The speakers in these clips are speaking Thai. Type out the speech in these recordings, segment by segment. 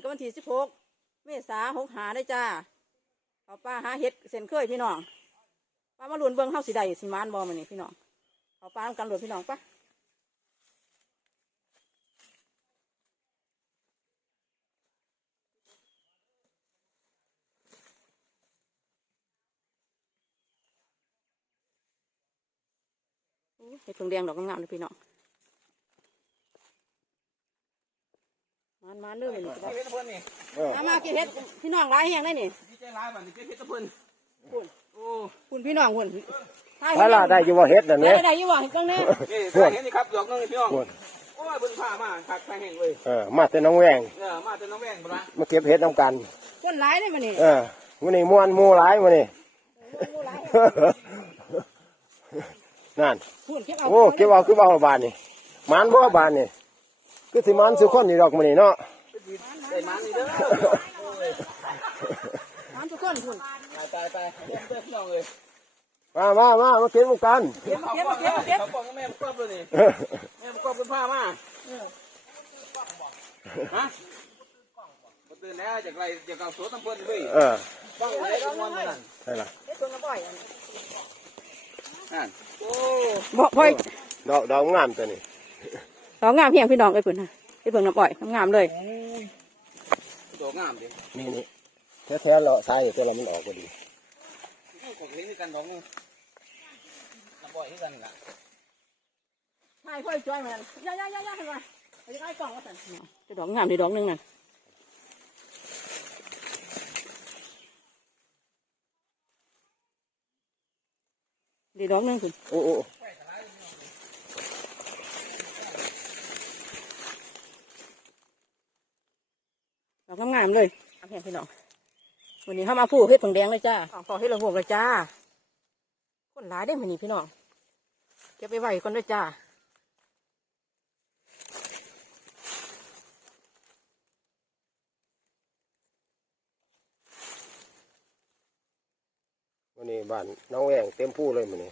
นวันนี้ก็วันที่สิบหกเมษาหกหาได้จ้าเอาป้าหาเห็ดเส้นเคยพี่น้องป้ามาลุนเบิ้งเฮาสีใดสีมานบอมันนี่พี่น้องเอาป้าทำกันหลวพี่น้องปะเห็ดเพิ่งแดงดอกงามๆเลยพี่น้อง มานมานๆเรื่องเลยนี่เฮ็ดเพิ่นนี่เออเอามากินเห็ดพี่น้องหลายแห่งได้นี่ดีใจร้ายบัดนี้เฮ็ดเพิ่นคุณโอ้คุณพี่น้องคุณถ้าล่ะได้อยู่ว่าเฮ็ดนั่นได้เนี่ยได้อยี่หว่าเห็นตรงนี้นี่ใส่เห็นนี่ครับดอกนึงพี่น้องโอ้ยโอ้ยเพิ่นพามาคักใส่แห้งเลยเออมาแต่น้องแวงเออมาแต่น้องแวงบ่ละมาเก็บเฮ็ดน้ำกัน คนหลายได้มานี่เออมื้อนี้ม่วนหมู่หลายมื้อนี้ นั่น คุณเก็บเอาโอ้เก็บเอาคือเอาบานนี่หมานบ่บานนี่ คือสิหมานสุคนนี่ดอกมื้อนี้เนาะได้มันนี่เด้อถามทุกคนคุณตายตายตายเด้อพี่น้องเอ้ยมามามามาเก็บกันเก็บเก็บเก็บเก็บเขาบอกแม่กรอบเลยนี่แม่กรอบเพิ่นพามาฮะบ่ตื่นแล้วจากไรจากเอาสวนน้ำเพิ่นเว้ยเออฟังเลยก็ม่วนนั่นใช่ล่ะเก็บตัวละบ่อยอันนี้นั่นโอ้บ่พ่อยดอกดอกงามตัวนี้ ดอกงามเพียงพี่น้องไอ้ปุ่นนะไอ้เบิ่งน้ำบ่อยงามๆเลยดอกงามดินี่นี่แท้ๆเลาะซ้ายตัวเรามันออกพอดีก็เห็นคือกันดอกนึงน้ำบ่อยคือกันล่ะใช่พ่อยจ้อยมันย่าย่าย่าย่าเห็นไหมไปไอ้กล่องก็สั่นจะดอกงามดีดอกหนึงน่ะดีดอกหนึงคุณโอ้ ดอกงามๆเลยเอาเพียงพี่น้องวันนี้เข้ามาผู้เฮ็ดผงแดงเลยจ้าขอเฮ็ดละหวกเลยจ้า คนหลายได้อมื้อนี้พี่น้องเก็บไปไว้ก่อนด้วยจ้าวันนี้บ้านน้องแวงเต็มผู้เลยมื้อนี้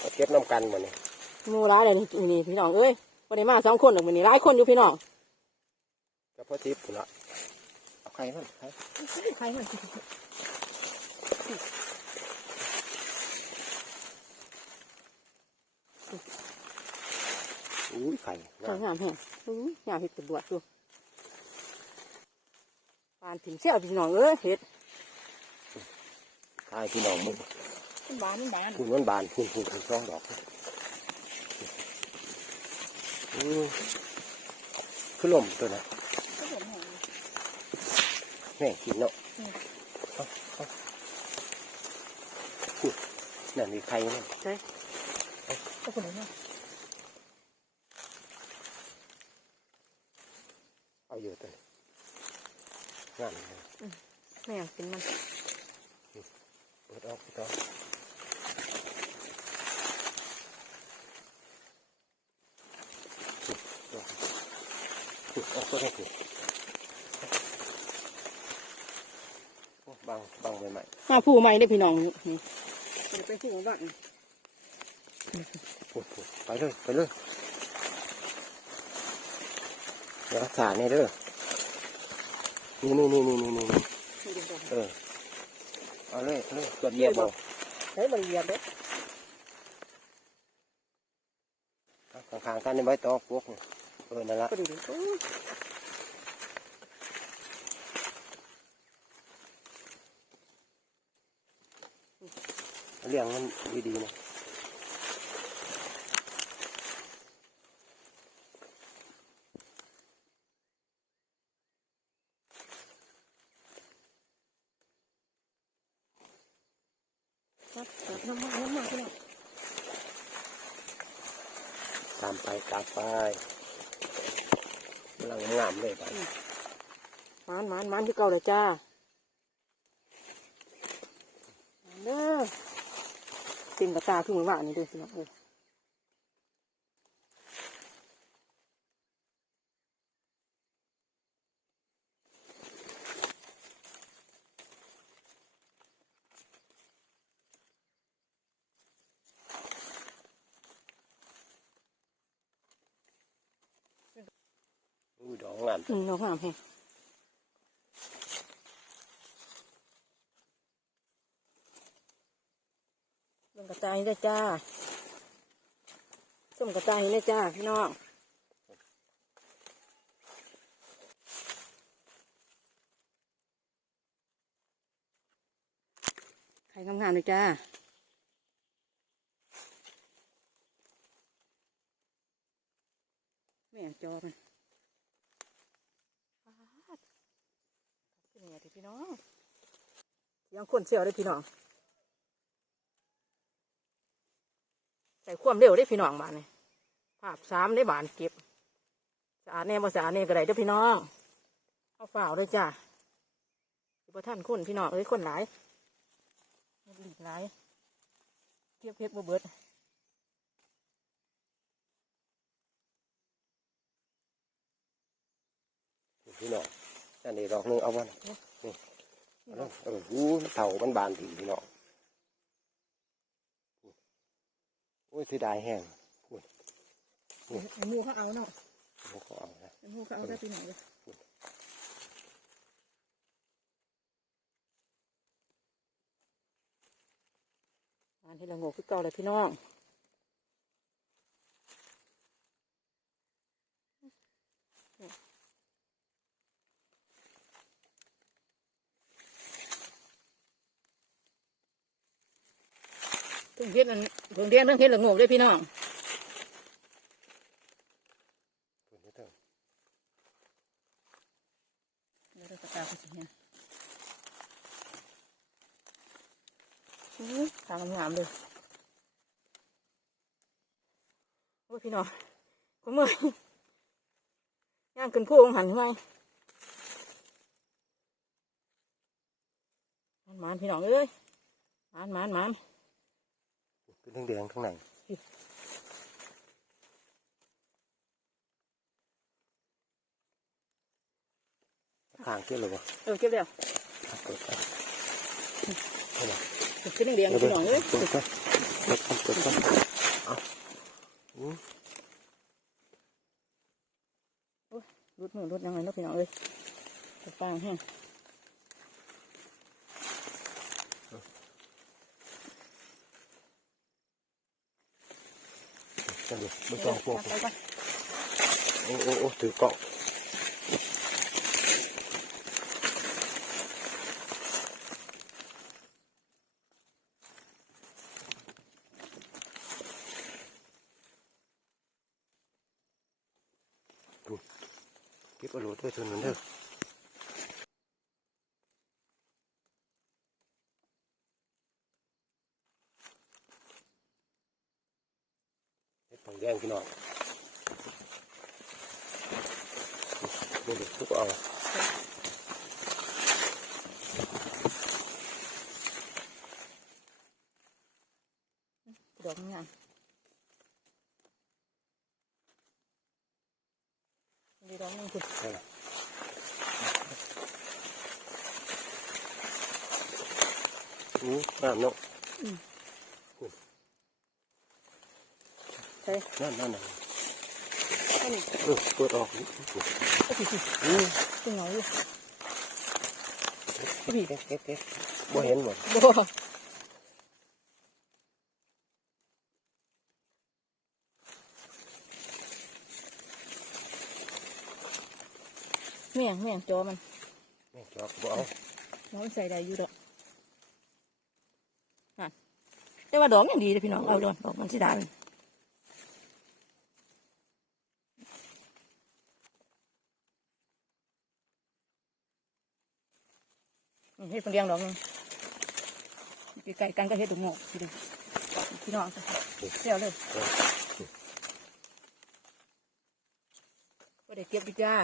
มาเก็บน้ำกันมื้อนี้หมูร้ายเลยนี่นี่พี่น้องเอ้ยวันนี้มาสองคนหนึ่งวันนี้หลายคนอยู่พี่น้องกับ พ่อทิพย์พุ่นละเอาไข่มันไข่ใครมันอุ้ยไข่ใครงามแฮงอื้อยามเห็ดตะบวดดูปานถิ่นเชี่ยวพี่น้องเอ้ยเห็ดไข่พี่น้องมึงมันบานมันบานพุ่นมันบานพุ่นพุ่นพุ่นสองดอกอือคือลมตัวน่ะ แม่งกินเนาะเอาเอาอุ้ยนั่นมีไข่มันก็คนนี้เนาเอาอยู่ตัวนี้นั่นเลยแม่งเป็นมันเปิดออกเปิดออกอุ๊ยออกตัวนี้สิโอ้ บังบังไปใหม่มาผู้ใหม่ได้อพี่น้องนี่เดี๋ยวไปผู้บ้านพูดพูดไปเลยไปเลยเดี๋ยวรักษาเนี่ยเด้อนี่นี่นี่นี่นี่นี่เออเอาเลยเอาเลยตรวจเยี่ยมเอาใช้บริเวณเด้อข้างๆกันนี่ไว้ต่อพวกเออนั่นละ ก็ดีดีอู้ เลี้ยงมันดีๆนะครับครับน้ำมันน้ำมันพี่น้องตามไปตามไปกำลังงามเลยไปมันมันมันที่เก่าเลยจ้าเด้อ เติ่งกระตาขึ้นมาว่านี่ดูพี่น้องเออดอกงามอืมดอกงามแฮง เบิ่งกระต่ายได้จ้าส้มกระต่ายได้จ้าพี่น้องไข่งามๆเลยจ้าแม่จอมันปาดขึ้นเนี่ยเด้อพี่น้องยังคนเสียวได้อพี่น้อง ใส่ความเร็วได้พี่น้องบานนี่ภาพสามได้บานเก็บสะอาดแน่บ่สะอาดแน่ก็ได้เด้อพี่น้องเอาเปล่าเลยจ้าสิบ่ท่านคนพี่น้องเอ้ยคนหลายมันหลีกหลายเก็บเพชรบ่เบิดพี่น้องนั่นนี่ดอกนึงเอาวันนี่เอาลงเอออู้เต่ามันบานถึงพี่น้อง โอ้ยเสียดายแห้งไอ้หมูเขาเอาเนาะเขาก็เอานะไอ้หมูเขาเอาได้พี่น้องเลยอันที่ละโงกคือเก่าเลยพี่น้อง ต้องเฮ็ดอันต้องเรียนต้องเฮ็ดละโงกด้วยพี่น้องคุณไม่ต้องเดี๋ยวเราจะตาไปสิเนี่ยอื้อทางงามๆเลยโอ้ยพี่น้องก็เมื่อยย่างขึ้นพูงหันไว้มันมันๆพี่น้องเอ้ยมันมันมัน เป็นแดงๆข้างในข้างเกี่ยวเลยวะๆเออเก็บแล้วเปิดไปเป็นเดียงๆพี่น้องเอ้ยเปิดไปเปิดไปเปิดไปเอาอืมรุดมือรุดยังไงเนาะพี่น้องเอ้ยจะฟังแห้ง นั่นดิไม่ต้องพวกไปก่อนโอ้โอ้โอ้ถือเกาะดูเก็บเอาโหลดด้วยเท่านั้นเด้อเฮ็ดของแดงพี่น้องดูดิทุกเอา ดอกงามดีดอกนึงคุณ อืมน้ำเนาะ ใช่ นั่นนั่นน่ะ อันนี้ เออเปิดออกนี่ โอ้โห อืม เป็นไงอยู่ เก็บเก็บเก็บเก็บบ่เห็นหมดบ่แม่งแม่งจอมันแม่งจอกบ่เอาน้องใส่ได้อยู่ดอกนั่นแต่ว่าดอกยังดีเลยพี่น้องเอาดอกดอกมันสิดาเลยนี่เฮ็ ดคนเดียงดอกนึงไก่กันก็เฮ็ดดอกงอกพี่น้องพี่น้องเจ้าเลยก็ได้เก็บดีจ้า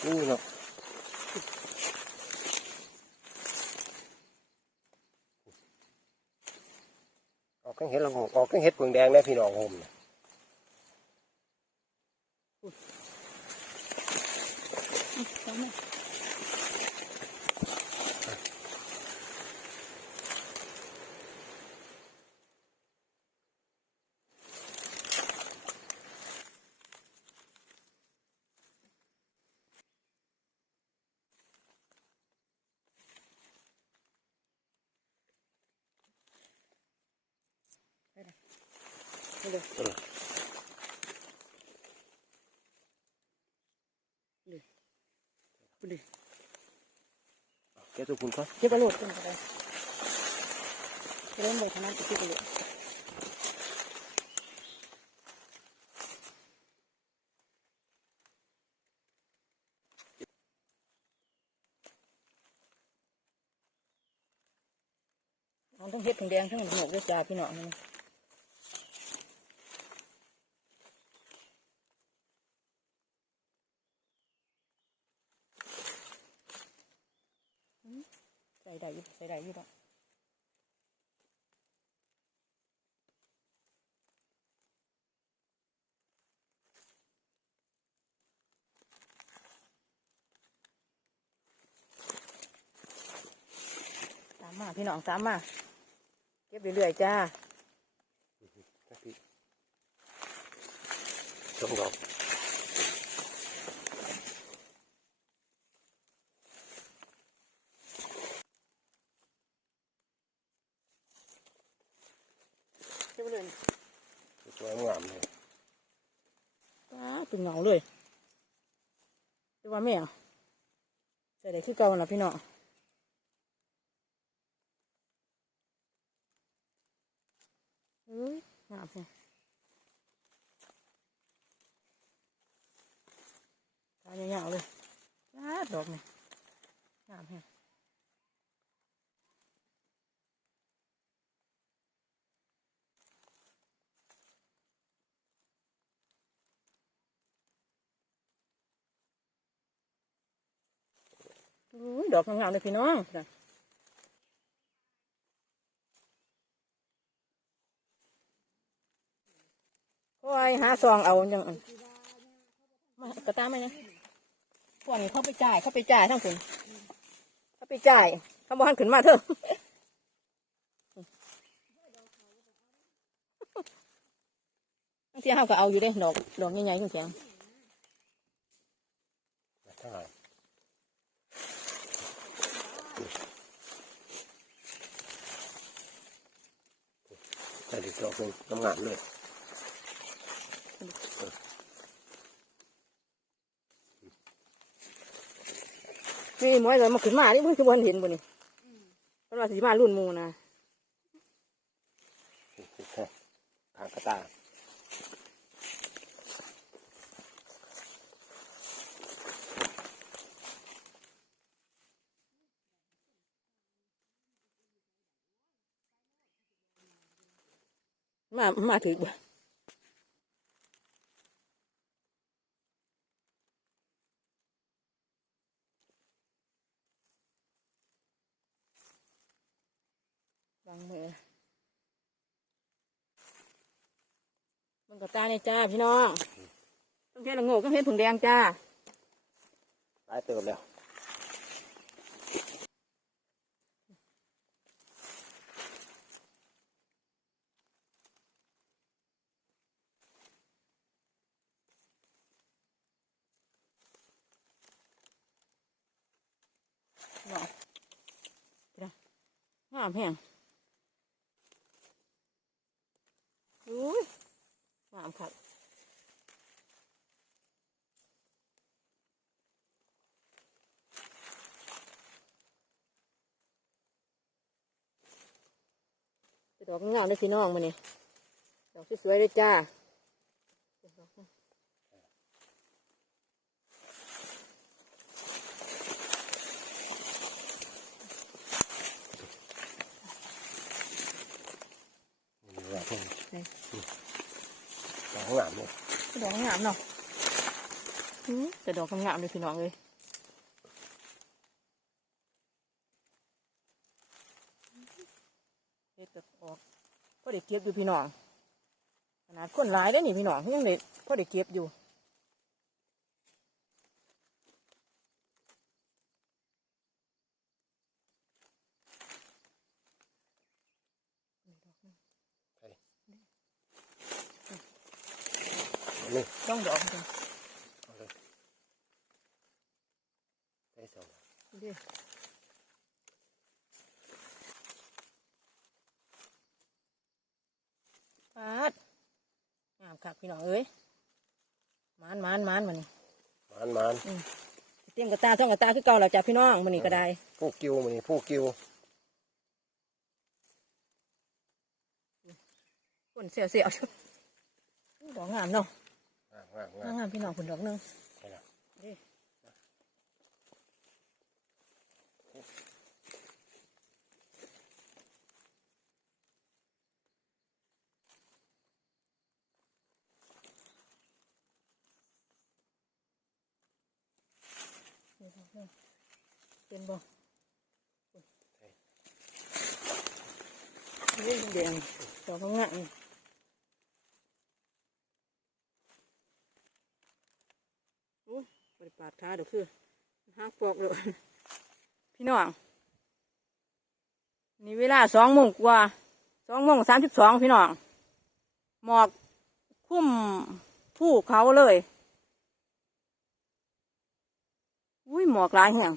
เอามา หน่อยดูดินี่เนาะออกกังเห็ดละงอกออกกังเห็ดเปลืองแดงนะพี่น้องโฮมอามา เเลย เออ คุณดิ แกตัวคุณก็เก็บกระโหลกขึ้นไปเลยเริ่มเลยขนาดจะเก็บกระโดดเอาต้องเฮ็ดถุงแดงทั้งหมดด้วยจ้าพี่น้องนี่ใส่ได้อยี่ใส่ได้อยี่ดอกตามมาพี่น้องตามมาเก็บเรื่อยๆจ้า สองดอกบเรื่อย สวยงามเลย ป้าเป็นเหงเลยเรียกว่าแม่งใส่ได้คือเก่านะพี่น้องเอ้ยงามแฮะตายยาวๆเลยจ้าดอกนี่งามแฮะ ดอกงามๆเลยพี่น้องน่ะคอยหาซองเอาจังอันมากระตามไหมนะพวกนี้เขาไปจ่ายเขาไปจ่ายทั้งคุณเขาไปจ่ายเขาบอกให้ขึ้นมาเถอะบางทีเขาก็เอาอยู่เด้ดอกดอกใหญ่ๆขึ้นเสียง เท่าไหร่ใส่ดีดอกหนึ่งน้ำงามเลยนี่หมอยเลยมาขึ้นมาดิมึงคือวันเห็นบ่นี่เพราะว่าสีมารุ่นหมูนะทางกระตา มามาถือบ่บางมือมันก็ตาในจ้าพี่น้องต้องเห็นละโงกต้องเห็นผงแดงจ้า หลายเติมแล้ว เนาะเดี๋ยวงามแห้งอุ้ยงามครับดอกงามเลยพี่น้องมาเนี่ยดอกสวยๆเลยจ้า นี่ว่าเพิ่ง นี่ ดอก งามเลยดอกงามเนาะอืมแต่ดอกงามเลยพี่น้องเลยเฮ็ดกับออกพอเด็กเก็บอยู่พี่น้องขนาดคนหลายได้หนิพี่น้องยังเด้พอเด้เก็บอยู่นี่ดอกหนึ่ง นี่ ต้องดอกจัง เอาเลยได้สอง เดียวปาดคักพี่น้องเอ้ยหมานหมานหมานมันนี่มันมันเตรียมกระตาช่องกระตาคือเก่าแล้วจ้ะพี่น้องมันนี่ก็ได้ผู้กิวมันนี่ผู้กิวคนเสียวเสียวดอกงามเนาะงามงามงามงามพี่น้องคนดอกหนึง ใช่แล้ว นี่นี่ดอกหนึ่ง เป็นบ่นี่แดงดอกงามนี่อุ้ยบริปาดขาเดี๋ยวคือหักปอกเลยพี่น้อง นี่เวลาสองโมงกว่าสองโมงสามสิบสองพี่น้อง หมอกคุ้มภูเขาเลย อุ้ยหมอกหลายแห่ง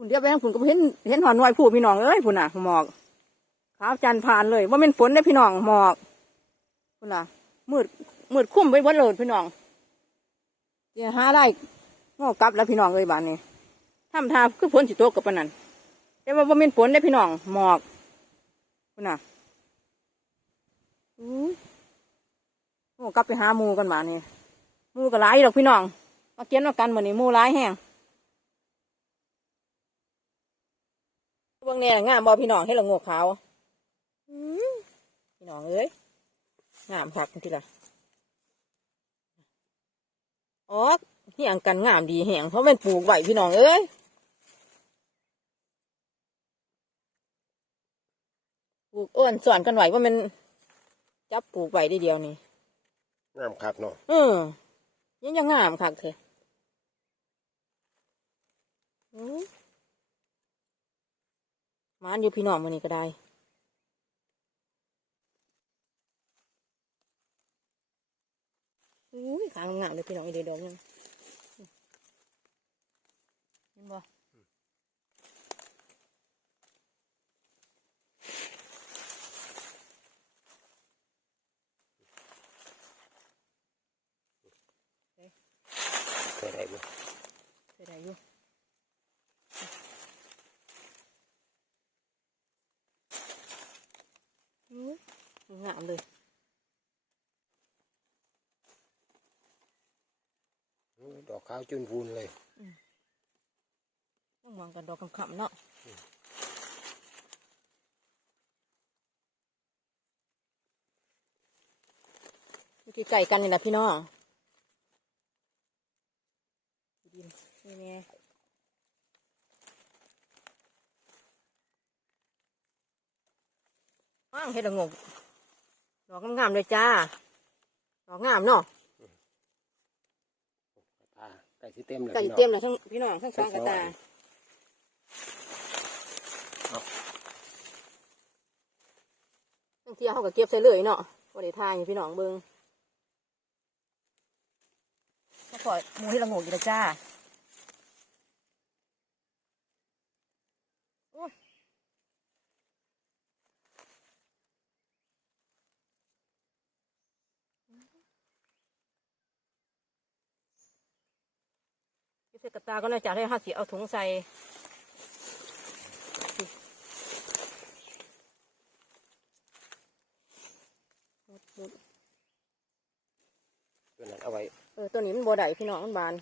คุณเดียวไปทางคุณก็เห็นเห็นหอนน้อยผู้พี่น้องเอ้ยคุณน่ะหมอกขาวจันทร์ผ่านเลยว่าเป็นฝนได้พี่น้องหมอกคุณน่ะมืดมืดคุ้มไปหมดเลยพี่น้องเดี๋ยวหาได้งอกกลับแล้วพี่น้องเอ้ยบ้านนี้ทำทาคือฝนสิตกับปนนั้นแต่ว่าบ่เป็นฝนได้พี่น้องหมอกคุณน่ะอุ้โอ้กลับไปหาหมูกันบ้านนี้หมูก็หลายดอกพี่น้องมาเก็บมากันเหมือนนี้หมูร้ายแห้ง เบื้องเนี่ยงามบอพี่น้องให้ละโงกขาวอื้อพี่น้องเอ้ยงามคักทีละอ๋อเหี่ยงกันงามดีแห้งเพราะมันปลูกไว้พี่น้องเอ้ยปลูกอ้วนส่วนกันไหวว่ามันจับปลูกไว้ได้เดียวนี่งามคักเนาะเออยังยังงามคักเถอะอื้อ มานอยู่พี่น้องมันนี่ก็ได้อุ้ยขางงามเลยพี่น้องอีเดียวยังเห็นบ่ใช่ได้บ่ใส่ได้อยู่อุ้ย งามเลยอู้ดอกขาวจุนพูนเลยต้องมองกันดอกคำๆเนาะอยู่ที่ไก่กันนี่แหละพี่น้องดินนี่แน่ ว้างเห็ดละงกดอกงามๆเลยจ้า ดอกงามเนาะตาไก่ที่เต็มเลยไก่พี่น้องเต็มเลยทั้งพี่น้องทั้งสองกระตาครับทั้งเที่ยวเขาก็เก็บใส่เลยเนาะวันนี้ทายให้พี่น้องเบิ่งก็ขอหมูให้ละโงกอีกแล้วจ้า เก็บใส่กระตาก็น่าจะให้ห้าสิเอาถุงใส่หมดหมดตัวนั้นเอาไว้ เออตัวนี้มันบัวได้พี่น้องมันบาน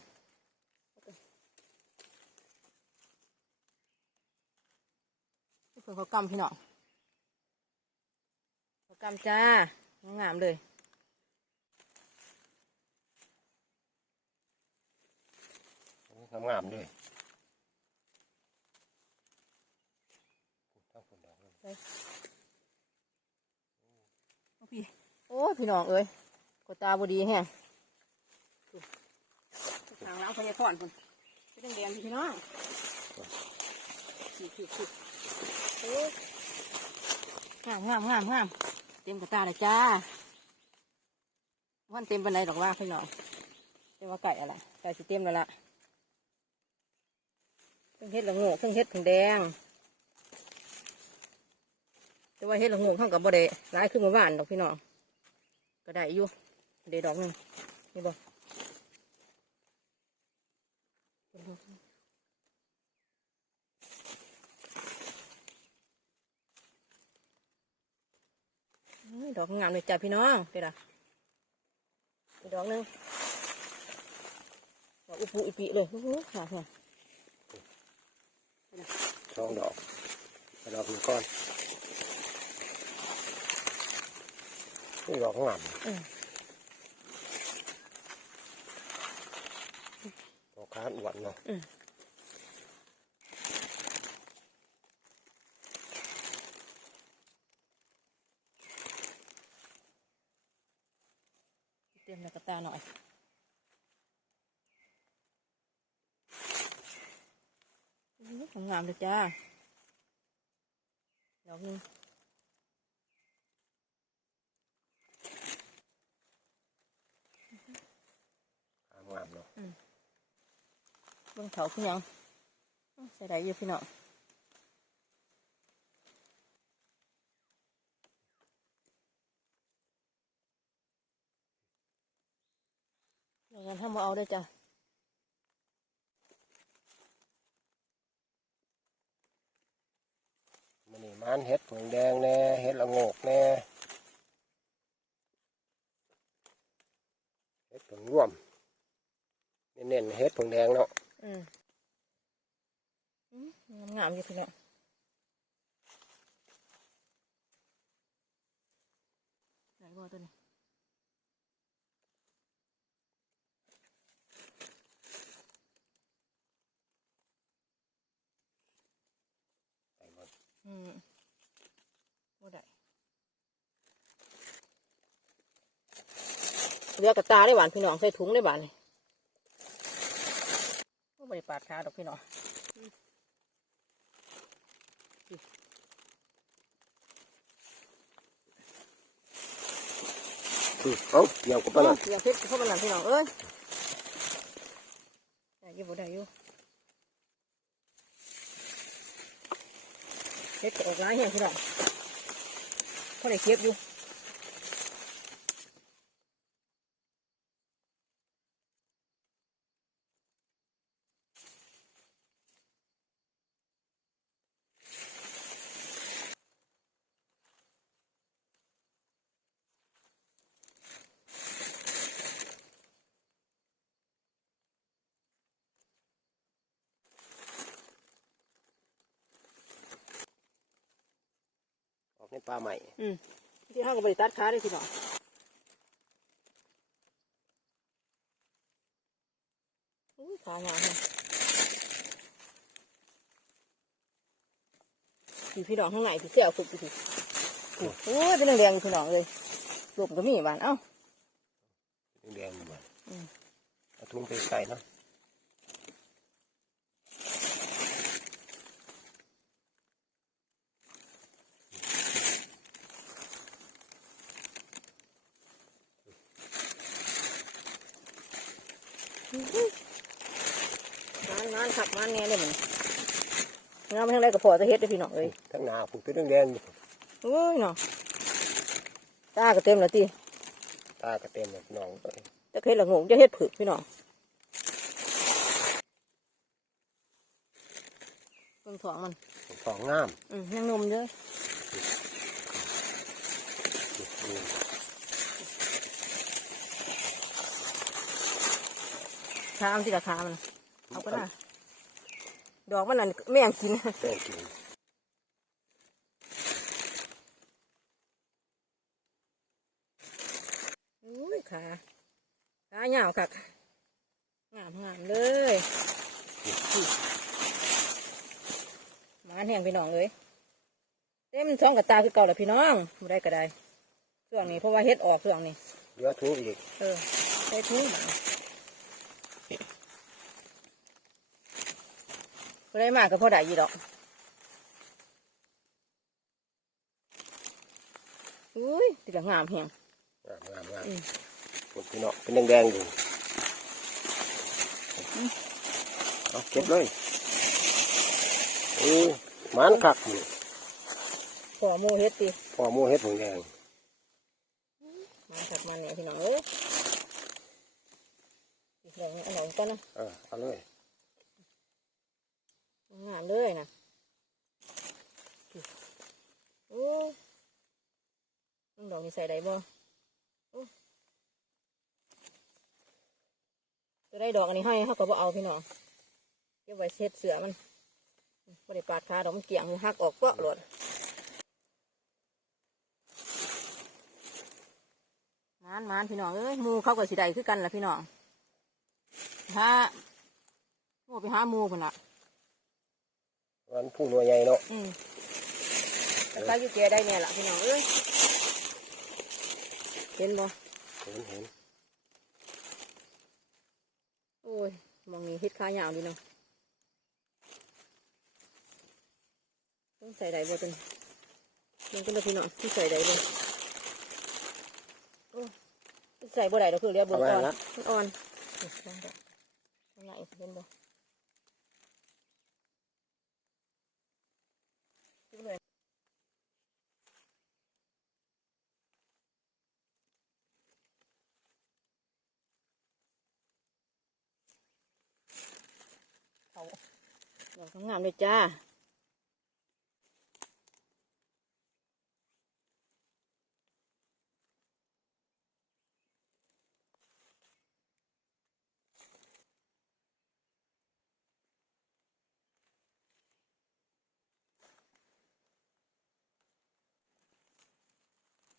นี่คือเขาวกำพี่น้องเขาวกำจ้างามเลย งามๆเลยทั้งคนดอกเลยเอาพี่โอ้ยพี่น้องเอ้ยกดตาบดีแฮงทางล้างพยาพรคุณเป็นแดงๆพี่น้องขีดขีดขีดโอ้ยงามงามงามงามเต็มกระตาเลยจ้าวันเต็มปันไดหรอกว่าพี่น้องเต็มว่าไก่อะไรไก่สิเต็มแล้วล่ะ เครื่องเฮ็ดละโงูเครื่องเฮ็ดผงแดง แต่ว่าเฮ็ดละโงูเข้ากับบ่ได้ร้ายขึ้นมาบ้านดอกพี่น้องก็ได้อยู่เดี๋ยวดอกหนึ่งนี่บ่อุ้ยดอกงามเลยจ้ะพี่น้องเดี๋ยวละอีกดอกหนึ่งดอกอุปุอุปิเลยโอ้โหขาดหัว สองดอกเอาดอกหนึ่งก้อนนี่ดอกงามอืมดอกคานอวดเนาะอืมเตรียมแล้วก็ตาหน่อยอื้อ งามเลยจ้าดอกหนึงงามงามเนาะเบิ่งเขาคือหยังอื้อใส่ได้อยู่พี่น้องอย่างนั้นถ้ามาเอาได้อจ้ะ มันนี่มันเห็ดผงแดงแน่เห็ดละโงกแน่เห็ดผงร่วมเน้นๆเห็ดผงแดงเนาะอืมงามอยู่พี่น้องไหนบ่ตัวนี้ ใส่หมด อืมบ่ได้เรือกระตาได้หวานพี่น้องใส่ถุงได้หวานนี่บ่ได้ปาดขาดอกพี่น้องอืมเอาเดี๋ยวก็ไปเอเลอยอย่าพิษเข้ามาหนังพี่น้องเอ้ยได้อยู่บ่ได้อยู่ เฮ็ดก็ออกร้ายแห้งพี่น้องพอได้เก็บอยู่ ในป่าใหม่อืมที่ห้างก็บริตัดขาได้พี่น้องอุ้ยขาหยาบเลยพี่พี่น้องข้างในพี่เสี่ยวสุดพี่พี่โอ้ยเป็นแดงๆอยู่พี่น้องเลยลมก็มีหวานเอ้าแดงๆอยู่มาอืมเอาทุ่งไปใส่เนาะ งานงานขับงานแน่เลยมันงานไปทางไรก็พอจะเฮ็ดได้อพี่น้องเอ้ยทั้งหนาผูกตัวแดงๆอยู่โอ้ยน้องตาก็เต็มแล้วตีตาก็เต็มเลยน้องเอ้ยจะเฮ็ดละงงจะเฮ็ดผึกพี่น้องเบิ่งท้องมันของงาม อืมยังนมเยอะอืมขามันที่ละขามันน่ะเอาก็ได้ ดอกมันนั่นแม่งกินแป้งกินอุ้ยขาขาเหยาวคักงามงามเลยหมาแห้งพี่น้องเลยเต็มท้องกับตาคือเก่าแหละพี่น้องบ่ได้ก็ได้ช่วงนี้เพราะว่าเฮ็ดออกช่วงนี้เหลือทุ่งอีกเออใส่ถุง มาบ่ได้มากก็พอได้อยี่ดอกอุ้ยติดงามแหงงามงามงามอืมปวดพี่เนาะเป็นแดงๆอยู่เอาเก็บเลยโอ้มันคักนี่ขอหมูเฮ็ดติพอหมูเห็ดผงแดงมันขัดมันเนี่ยพี่น้องเอ้ยอีกดอกนี้เอาดอกกันนะเออเอาเลย งามเลยนะโอ้ยดอกนี้ใส่ได้บ่จะได้ดอกอันนี้ให้เขาก็บ่เอาพี่น้องเก็บไว้เช็ดเสือมันบ่ได้ปาดขาดอกมันเกี่ยงหักออกเปาะหลดมานมานพี่น้องเอ้ยมูเขาก็สิได้คือกันล่ะพี่น้องหาโม่ไปหามูพุ่นล่ะ วันผู้หน่วยใหญ่เนาะอืมแต่ใครอยู่แกได้เนี่ยล่ะพี่น้องเอ้ยเห็นบ่เห็นเห็นโอ้ยมองนี้เฮ็ดขายาวดีเนาะต้องใส่ใดบ่ตันมันก็เลยพี่น้องที่ใส่ใดบ่โอ้ยใส่บ่ได้ดอกคือเรียบเบิ่งอ่อนมันอ่อนนี่ลองดูข้างในเห็นบ่ดูเลยเขา ดอกงามๆเลยจ้า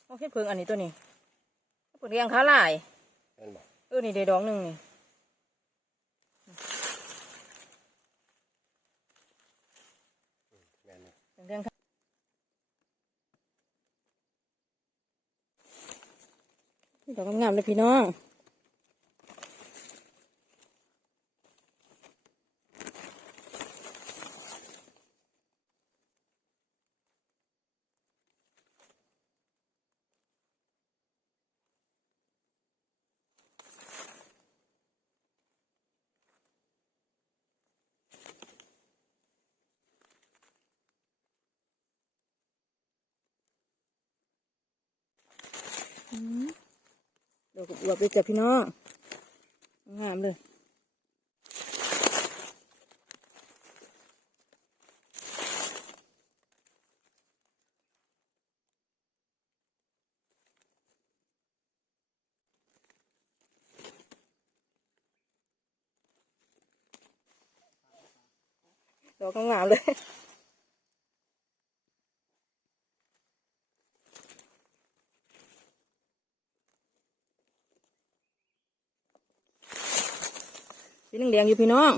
โอเคเพิ่งอันนี้ตัวนี้เพิ่งเรียงขาลายเห็นบ่เออนี่ได้ดอกหนึ่งนี่ แม่นเลย เรียงขานี่ ดอกงามๆเลยพี่น้อง อกอวบเลยจ้ะพี่น้องงามเลยดอกงามเลย สีเหลืองๆอยู่พี่น้อง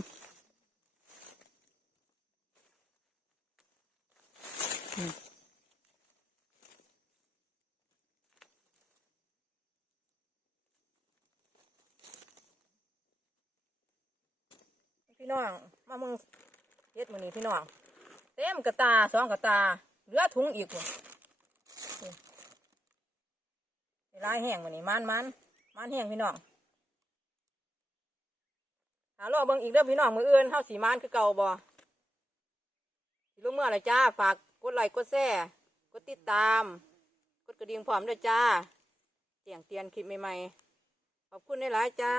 พี่น้องมามึงเฮ็ดมือนี้พี่น้องเต็มกระตาสองกระตาเหลือถุงอีกว่ะนี่ลายแห้งมือนี้มันมันมันแห้งพี่น้อง หารอเบิ่งอีกเด้อพี่น้องมืออื่นเฮาสีมานคือเก่าบ่สิลงเมื่อไรจ้า ฝากกดไลค์กดแชร์กดติดตาม กดกระดิ่งพร้อมด้วยจ้าเขียงเตียนคลิปใหม่ๆขอบคุณหลายๆจ้า